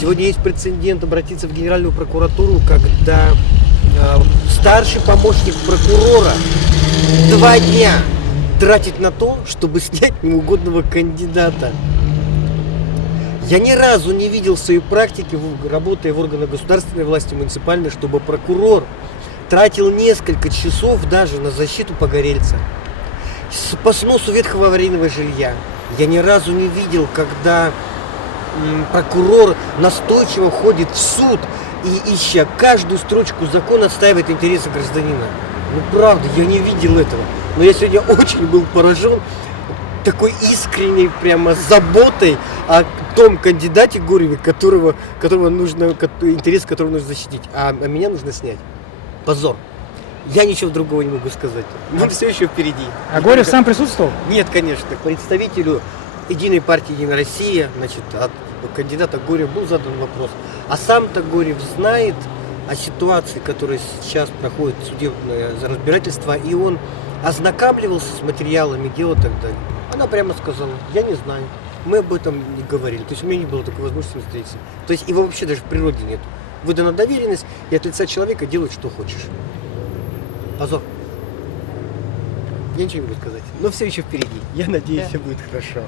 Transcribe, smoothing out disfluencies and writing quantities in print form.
Сегодня есть прецедент обратиться в Генеральную прокуратуру, когда старший помощник прокурора 2 дня тратит на то, чтобы снять неугодного кандидата. Я ни разу не видел в своей практике, работая в органах государственной власти, муниципальной, чтобы прокурор тратил несколько часов даже на защиту погорельца. По сносу ветхого аварийного жилья. Я ни разу не видел, когда прокурор настойчиво ходит в суд и, ища каждую строчку закона, отстаивает интересы гражданина. Ну правда, я не видел этого. Но я сегодня очень был поражен такой искренней прямо заботой о том кандидате Гореве, которого нужно, интерес которого нужно защитить, а меня нужно снять. Позор. Я ничего другого не могу сказать. Мы все еще впереди. А Горев сам присутствовал? Нет, конечно. Представителю Единой партии «Единая Россия», значит, от кандидата Горев был задан вопрос. А сам-то Горев знает о ситуации, которая сейчас проходит судебное разбирательство, и он ознакомливался с материалами дела и так далее. Она прямо сказала: я не знаю, мы об этом не говорили, то есть у меня не было такой возможности встретиться. То есть его вообще даже в природе нет. Выдана доверенность, и от лица человека делать, что хочешь. Позор. Я ничего не буду сказать, но все еще впереди. Я надеюсь, все будет хорошо.